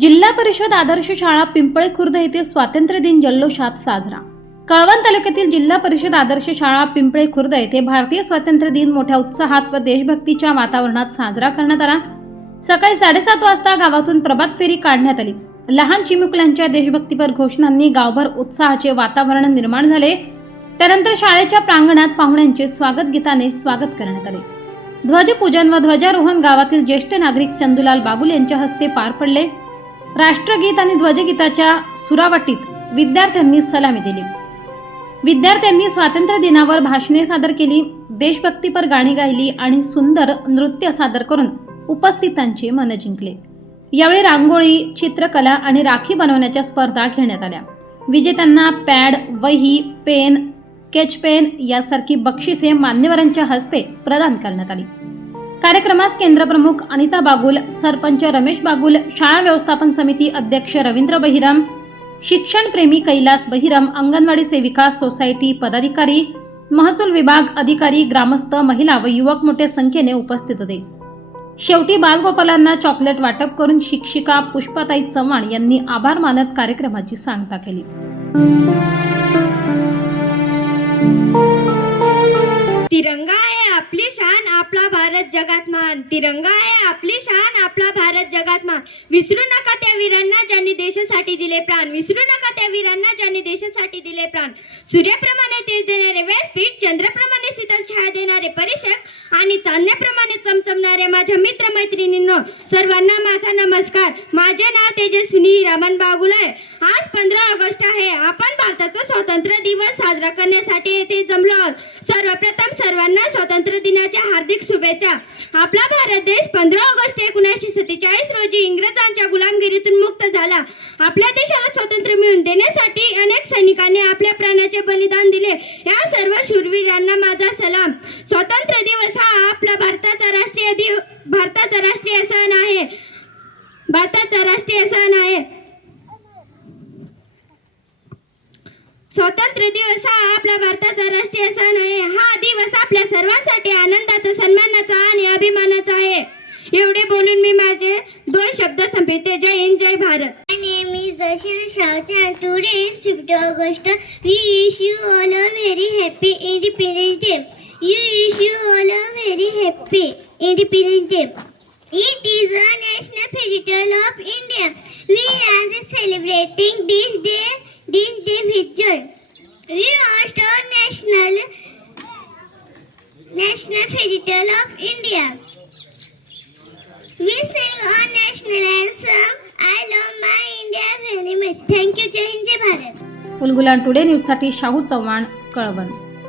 जिल्हा परिषद आदर्श शाळा पिंपळे खुर्द येथे स्वातंत्र्य दिन जल्लोषात साजरा. कळवण तालुक्यातील जिल्हा परिषद आदर्श शाळा पिंपळे खुर्द येथे भारतीय स्वातंत्र्य दिन मोठ्या उत्साहात व देशभक्तीच्या वातावरणात साजरा करण्यात आला. सकाळी साडेसात वाजता गावातून प्रभात फेरी काढण्यात आली. लहान चिमुकल्यांच्या देशभक्तीपर घोषणांनी गावभर उत्साहाचे वातावरण निर्माण झाले. त्यानंतर शाळेच्या प्रांगणात पाहुण्यांचे स्वागत गीताने स्वागत करण्यात आले. ध्वजपूजन व ध्वजारोहण गावातील ज्येष्ठ नागरिक चंदुलाल बागुल यांच्या हस्ते पार पडले. राष्ट्रगीत आणि ध्वजगीताच्या सुरावटीत विद्यार्थ्यांनी सलामी दिली. विद्यार्थ्यांनी स्वातंत्र्य दिनावर भाषणे सादर केली देशभक्तीपर गाणी गायली आणि सुंदर नृत्य सादर करून उपस्थितांचे मन जिंकले. यावेळी रांगोळी चित्रकला आणि राखी बनवण्याच्या स्पर्धा घेण्यात आल्या. विजेत्यांना पॅड वही पेन केच पेन यासारखी बक्षिसे मान्यवरांच्या हस्ते प्रदान करण्यात आली. कार्यक्रमास केंद्रप्रमुख अनिता बागुल सरपंच रमेश बागुल शाळा व्यवस्थापन समिती अध्यक्ष रवींद्र बहिरम शिक्षणप्रेमी कैलास बहिरम अंगणवाडी सेविका सोसायटी पदाधिकारी महसूल विभाग अधिकारी ग्रामस्थ महिला व युवक मोठ्या संख्येने उपस्थित होते. शेवटी बालगोपालांना चॉकलेट वाटप करून शिक्षिका पुष्पाताई चव्हाण यांनी आभार मानत कार्यक्रमाची सांगता केली. तिरंगा आहे आपली शान आपला भारत जगात महान तिरंगा आहे आपली शान आपला भारत जगात महान विसरू नका त्या वीरांना ज्यांनी देशासाठी दिले प्राण. विसरू नका त्या वीरांना ज्यांनी देशासाठी दिले प्राण. सूर्याप्रमाणे तेज देणारे व्यासपीठ चंद्राप्रमाणे शीतल छाया देणारे परीक्षक आणि चांदण्याप्रमाणे चमचमणाऱ्या माझ्या मित्र मैत्रिणींनो सर्वांना माझा नमस्कार. माझे नाव तेजस्विनी रमण बागुल आहे. आज पंधरा ऑगस्ट आहे. आपण भारताचा स्वातंत्र्य दिवस साजरा करण्यासाठी येथे जमलो आहोत. सर्वप्रथम सर्वांना स्वातंत्र्य दिनाच्या हार्दिक शुभेच्छा. आपला भारत देश पंधरा ऑगस्ट एकोणीसशे सत्तेचाळीस रोजी इंग्रजांच्या गुलामगिरीतून मुक्त झाला. आपल्या देशाला स्वातंत्र्य मिळवून देण्यासाठी अनेक सैनिकांनी आपल्या प्राणाचे बलिदान दिले. या सर्व शूरवीरांना माझा सलाम. स्वातंत्र्य दिवस हा आपला भारताचा राष्ट्रीय दिव भारताचा राष्ट्रीय सण आहे. भारताचा राष्ट्रीय सण आहे. स्वतंत्र दिवस हा आपला भारताचा राष्ट्रीय सण आहे. हा दिवस आपल्या सर्वांसाठी आनंदाचा सन्मानाचा आणि अभिमानाचा आहे. एवढे बोलून मी माझे दोन शब्द संपेते जय हिंद जय भारत. मी जशील शावचा today fifth August we wish you all a very happy independence day you wish you all a very happy independence day it is a national festival of India we are celebrating this day this day with. We host our national, national festival of India. We sing our national anthem. I love my India very much. Thank you, Jai Hind, Jai Bharat. Ulgulan today न्यूजसाठी शाहू चव्हाण कळवण